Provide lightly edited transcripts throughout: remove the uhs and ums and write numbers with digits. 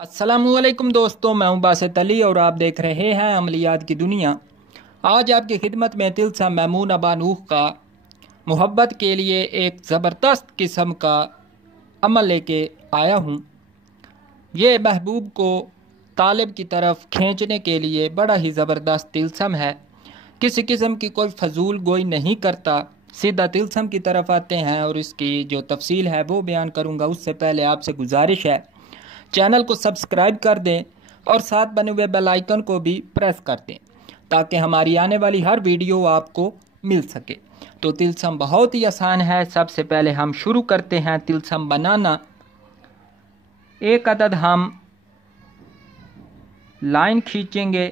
अस्सलामुअलैकुम दोस्तों, मैं हूं बासित अली और आप देख रहे हैं अमलियात की दुनिया। आज आपकी खिदमत में तिलस्म मैमून अबा नूह का मोहब्बत के लिए एक ज़बरदस्त किस्म का अमल लेके आया हूं। ये महबूब को तालिब की तरफ खींचने के लिए बड़ा ही ज़बरदस्त तिलस्म है। किसी किस्म की कोई फजूल गोई नहीं करता, सीधा तिलस्म की तरफ आते हैं और इसकी जो तफसील है वो बयान करूँगा। उससे पहले आपसे गुजारिश है, चैनल को सब्सक्राइब कर दें और साथ बने हुए बेल आइकन को भी प्रेस कर दें ताकि हमारी आने वाली हर वीडियो आपको मिल सके। तो तिलस्म बहुत ही आसान है। सबसे पहले हम शुरू करते हैं तिलस्म बनाना। एक अदद हम लाइन खींचेंगे,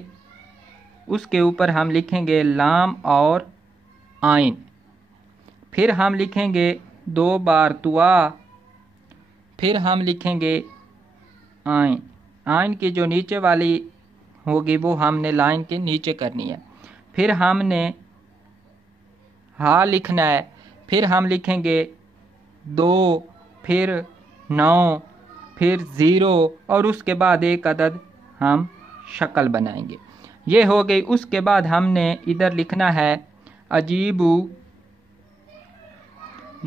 उसके ऊपर हम लिखेंगे लाम और आइन, फिर हम लिखेंगे 2 बार तुआ, फिर हम लिखेंगे आइन। आइन की जो नीचे वाली होगी वो हमने लाइन के नीचे करनी है। फिर हमने हा लिखना है, फिर हम लिखेंगे 2, फिर 9, फिर 0 और उसके बाद एक अदद हम शक्ल बनाएंगे। ये हो गई। उसके बाद हमने इधर लिखना है अजीबू।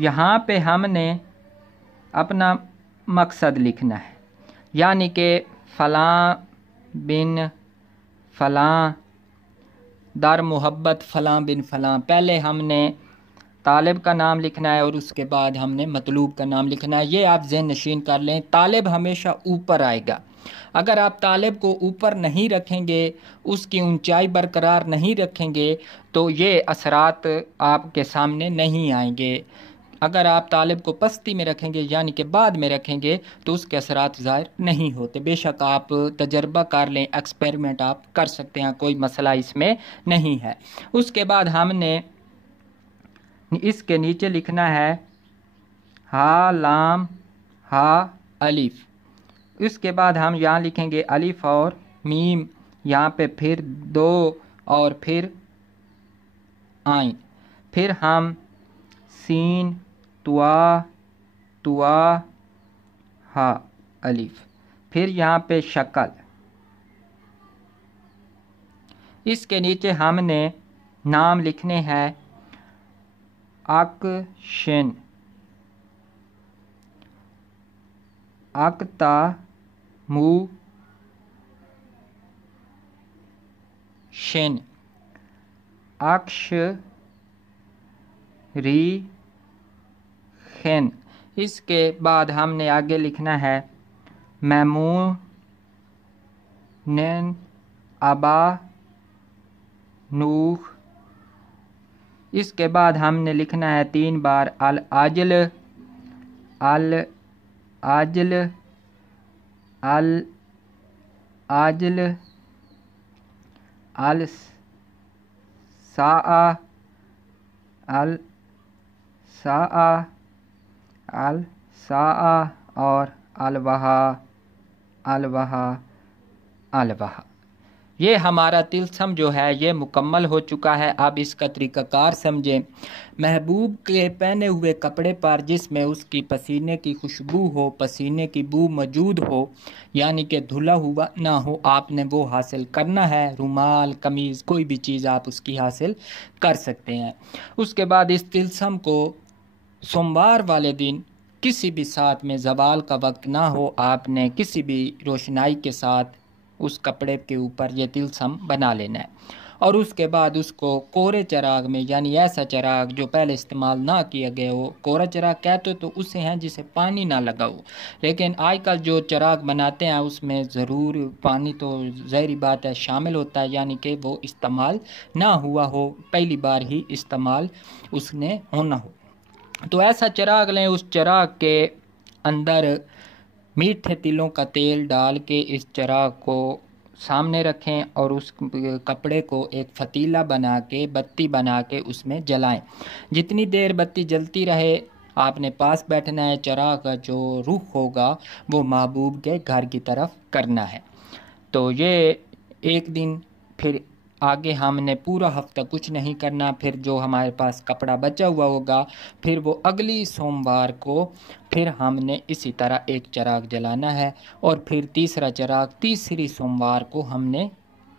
यहाँ पे हमने अपना मकसद लिखना है, यानी कि फ़लाँ बिन फ़लाँ दर मोहब्बत फ़लाँ बिन फ़लाँ। पहले हमने तालिब का नाम लिखना है और उसके बाद हमने मतलूब का नाम लिखना है। ये आप ज़हन नशीन कर लें। तालिब हमेशा ऊपर आएगा। अगर आप तालिब को ऊपर नहीं रखेंगे, उसकी ऊंचाई बरकरार नहीं रखेंगे, तो ये असरात आपके सामने नहीं आएंगे। अगर आप तालिब को पस्ती में रखेंगे यानी कि बाद में रखेंगे तो उसके असरात ज़ाहिर नहीं होते। बेशक आप तजर्बा कर लें, एक्सपेरिमेंट आप कर सकते हैं, कोई मसला इसमें नहीं है। उसके बाद हमने इसके नीचे लिखना है हा लाम हा अलिफ। उसके बाद हम यहाँ लिखेंगे अलिफ और मीम, यहाँ पे फिर 2 और फिर आइन, फिर हम सीन तुआ तुआ हा अलिफ, फिर यहाँ पे शक्ल। इसके नीचे हमने नाम लिखने हैं अकशिन, अकता मु शिन, अक्ष री खिन। इसके बाद हमने आगे लिखना है मैमून अबा नूह। इसके बाद हमने लिखना है 3 बार अल आजल अल आजल अल आजल अल साआ अल साआ अल साआ और अलवहा अलवहा अलवहा। ये हमारा तिलस्म जो है ये मुकम्मल हो चुका है। अब इसका तरीक़ाकार समझें। महबूब के पहने हुए कपड़े पर जिसमें उसकी पसीने की खुशबू हो, पसीने की बू मौजूद हो, यानी कि धुला हुआ ना हो, आपने वो हासिल करना है। रुमाल, कमीज़, कोई भी चीज़ आप उसकी हासिल कर सकते हैं। उसके बाद इस तिलस्म को सोमवार वाले दिन किसी भी साथ में ज़वाल का वक्त ना हो, आपने किसी भी रोशनाई के साथ उस कपड़े के ऊपर ये तिलस्म बना लेना है और उसके बाद उसको कोरे चिराग में, यानी ऐसा चिराग जो पहले इस्तेमाल ना किया गया हो। कोरा चिराग कहते तो उसे हैं जिसे पानी ना लगा हो, लेकिन आजकल जो चिराग बनाते हैं उसमें ज़रूर पानी तो ज़ाहिर बात है शामिल होता है, यानी कि वो इस्तेमाल ना हुआ हो, पहली बार ही इस्तेमाल उसने होना हो। तो ऐसा चिराग लें, उस चिराग के अंदर मीठे तिलों का तेल डाल के इस चिराग को सामने रखें और उस कपड़े को एक फ़तीला बना के, बत्ती बना के उसमें जलाएं। जितनी देर बत्ती जलती रहे आपने पास बैठना है। चिराग का जो रुख होगा वो महबूब के घर की तरफ करना है। तो ये एक दिन फिर آگے ہم نے پورا ہفتہ کچھ نہیں کرنا، پھر جو ہمارے پاس کپڑا بچا ہوا ہوگا پھر وہ اگلی سوموار کو پھر ہم نے اسی طرح ایک چراغ جلانا ہے، اور پھر تیسرا چراغ تیسری سوموار کو ہم نے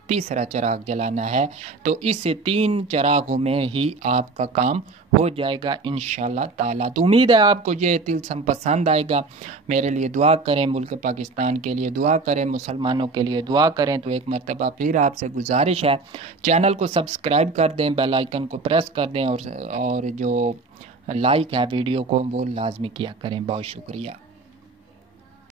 تیسرا چراغ جلانا ہے۔ تو اس 3 چراغوں میں ہی آپ کا کام ہو جائے گا انشاءاللہ تعالی۔ تو امید ہے آپ کو یہ طلسم پسند آئے گا۔ میرے لیے دعا کریں، ملک پاکستان کے لیے دعا کریں، مسلمانوں کے لیے دعا کریں۔ تو ایک مرتبہ پھر آپ سے گزارش ہے، چینل کو سبسکرائب کر دیں، بیل آئیکن کو پریس کر دیں، اور جو لائک ہے ویڈیو کو وہ لازمی کیا کریں۔ بہت شکریہ۔